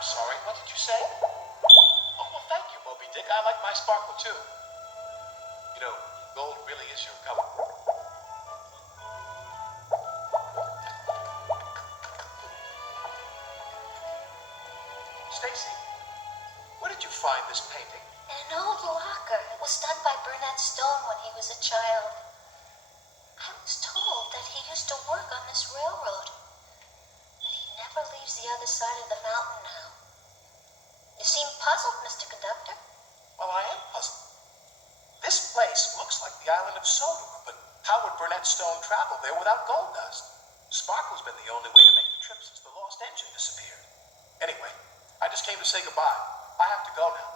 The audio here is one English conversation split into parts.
I'm sorry, what did you say? Oh, well, thank you, Moby Dick. I like my sparkle, too. You know, gold really is your color. Stacy, where did you find this painting? In an old locker. It was done by Burnett Stone when he was a child. I was told that he used to work on this railroad. But he never leaves the other side of the mountain now. You seem puzzled, Mr. Conductor. Well, I am puzzled. This place looks like the island of Sodor, but how would Burnett Stone travel there without gold dust? Sparkle's been the only way to make the trip since the lost engine disappeared. Anyway, I just came to say goodbye. I have to go now.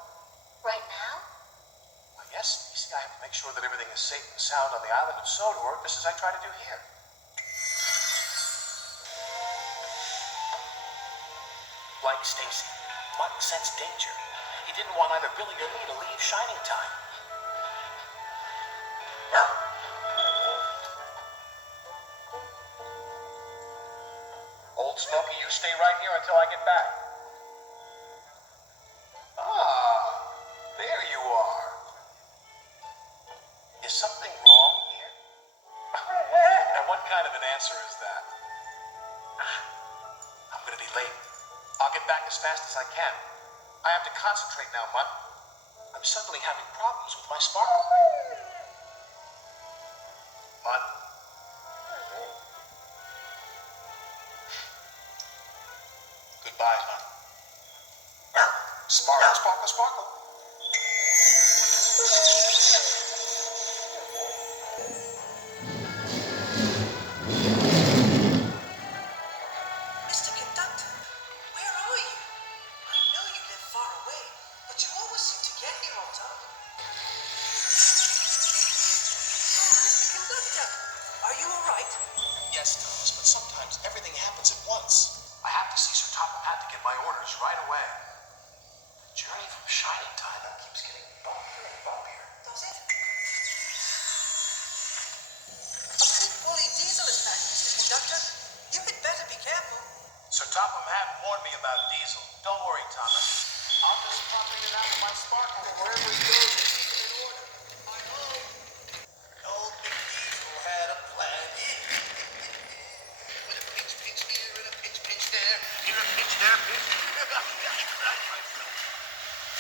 Right now? Well, yes, Stacy, I have to make sure that everything is safe and sound on the island of Sodor, just as I try to do here. Like Stacy, Mutton sensed danger. He didn't want either Billy or me to leave Shining Time. Old Smoky, you stay right here until I get back. Ah, there you are. Is something wrong here? And what kind of an answer is that? I'm gonna be late. I'll get back as fast as I can. I have to concentrate now, Mutt. I'm suddenly having problems with my sparkle. Mutt. Goodbye, Mutt. Sparkle, sparkle, sparkle. Mr. Conductor, where are you? I know you live far away, but you always seem to get here on time. Oh, Mr. Conductor, are you all right? Yes, Thomas, but sometimes everything happens at once. I have to see Sir Topham Hatt to get my orders right away. The journey from Shining Time keeps getting longer.